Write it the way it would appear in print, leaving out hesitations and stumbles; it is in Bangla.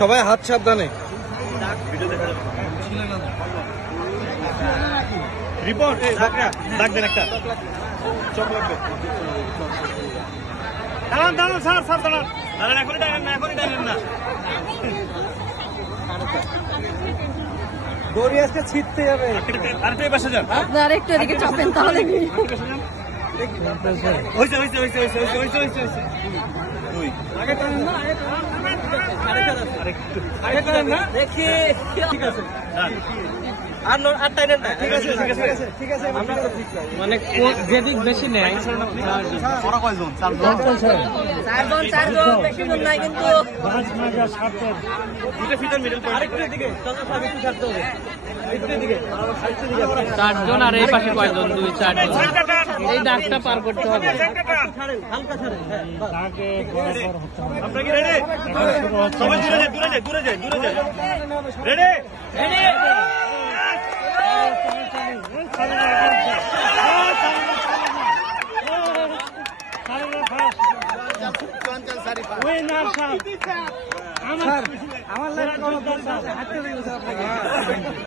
সবাই হাত সাবধানে। রিপোর্ট ডাক দেন একটা চক লাগবে। দাঁড়ান দাঁড়ান স্যার স্যার দাঁড়ান দাঁড়ান, এখনই ডাকেন না, এখনই ডাকেন না। দড়ি আজকে ছিটতে যাবে। আরেকটু এই পাশে যান, আরেকটু এদিকে চাপেন তাহলে। হয়েছে হয়েছে হয়েছে হয়েছে হয়েছে হয়েছে হয়েছে হয়েছে। দুই আগে টানেন না, আগে টানেন না, দেখি ঠিক আছে। আর টানেন না, ঠিক আছে ঠিক আছে ঠিক আছে। মানে যেদিক বেশি নেয় ওরা কয়জন? চারজন চারজন, বেশি জন নাই কিন্তু। দুটো ফিটার মিডল পয়েন্ট আরেকটু এদিকে চলো, সব একটু ছাড়তে হবে। চারজন আর এই পাশে কয়জন? দুই চারজন। এই দাগটা পার করতে হবে। হালকা ছাড়েন। আপনারা কি রেডি? সবাই দূরে যায়, দূরে যায়, দূরে যায়, দূরে যায়। Ready ready. আমার